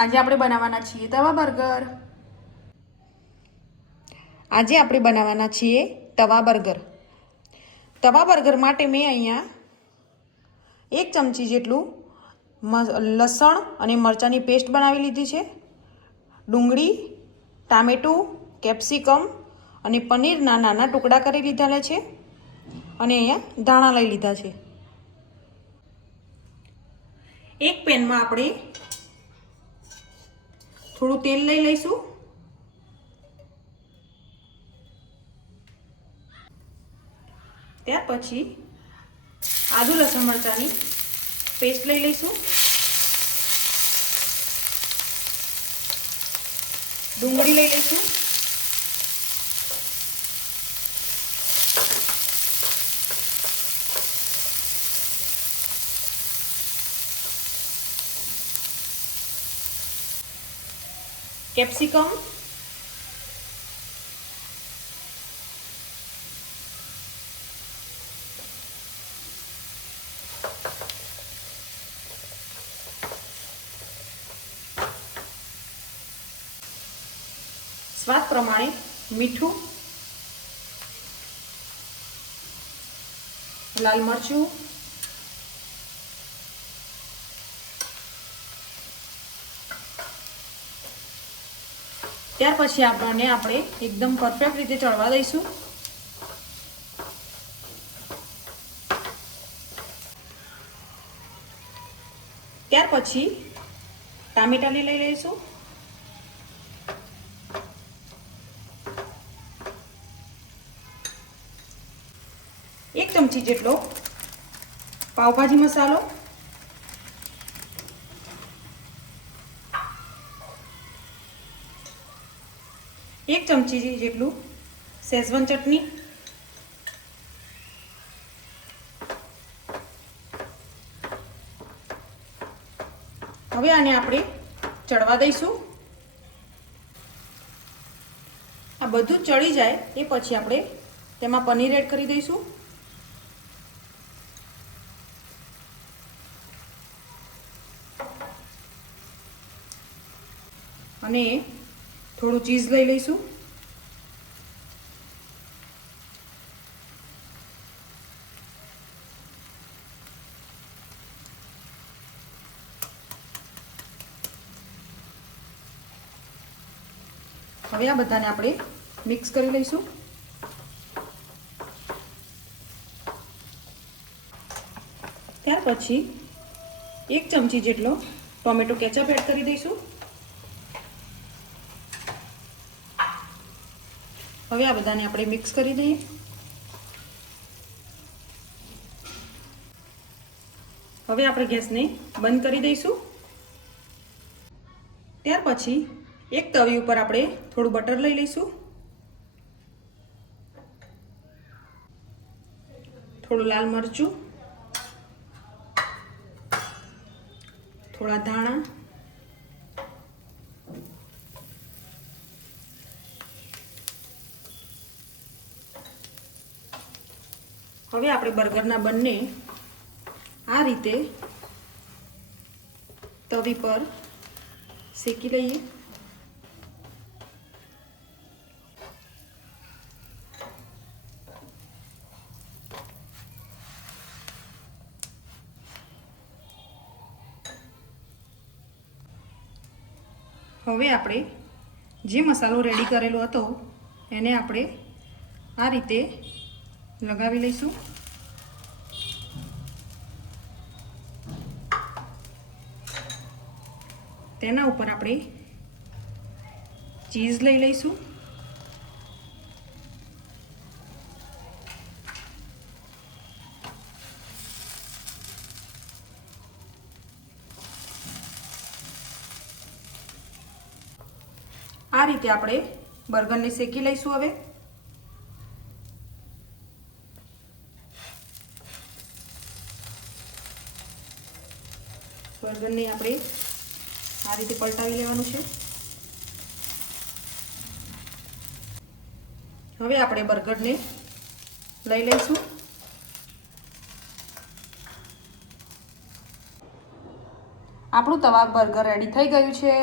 આજે આપણે બનાવવાના છીએ તવા બર્ગર. આજે આપણે બનાવવાના છીએ તવા બર્ગર. તવા બર્ગર માટે મેં અહીંયા 1 ચમચી જેટલું લસણ અને મરચાંની પેસ્ટ બનાવી લીધી છે. ડુંગળી, ટામેટું, કેપ્સિકમ અને પનીરના નાના ટુકડા કરી લીધેલા છે અને અહીંયા ધાણા લઈ લીધા છે. એક પેનમાં આપણે થોડું તેલ લઈ લઈશું. ત્યાર પછી આદુ લસણ મરચાંની પેસ્ટ લઈ લઈશું. ડુંગળી લઈ લઈશું. કેપ્સિકમ, સ્વાદ પ્રમાણે મીઠું, લાલ મરચું, ત્યાર પછી આપણે એકદમ પરફેક્ટ રીતે ચડવા દઈશું. ત્યાર પછી ટામેટાને લઈ લઈશું. એક ચમચી જેટલો પાવભાજી મસાલો, એક ચમચી જેટલું શેઝવાન ચટણી, હવે આને આપણે ચડવા દઈશું. આ બધું ચડી જાય એ પછી આપણે તેમાં પનીર એડ કરી દઈશું. અને થોડું ચીઝ લઈ લઈશું. હવે આ બધાને આપણે મિક્સ કરી લઈશું. ત્યાર પછી 1 ચમચી જેટલો ટોમેટો કેચઅપ એડ કરી દઈશું. હવે આ બધાને આપણે મિક્સ કરી દઈએ. હવે આપણે ગેસને બંધ કરી દઈશું. ત્યાર પછી એક તવી ઉપર આપણે થોડું બટર લઈ લઈશું. થોડું લાલ મરચું, થોડા ધાણા, હવે આપણે બર્ગરના બંને આ રીતે તવી પર શેકી લઈએ. હવે આપણે જે મસાલો રેડી કરેલો હતો એને આપણે આ રીતે લગાવી લઈશું. તેના ઉપર આપણે ચીઝ લઈ લઈશું. આ રીતે આપણે બર્ગરને શેકી લઈશું. હવે બર્ગરને આપણે આ રીતે પલટાવી લેવાનું છે. હવે આપણે બર્ગરને લઈ લઈશું. આપણું તવા બર્ગર રેડી થઈ ગયું છે.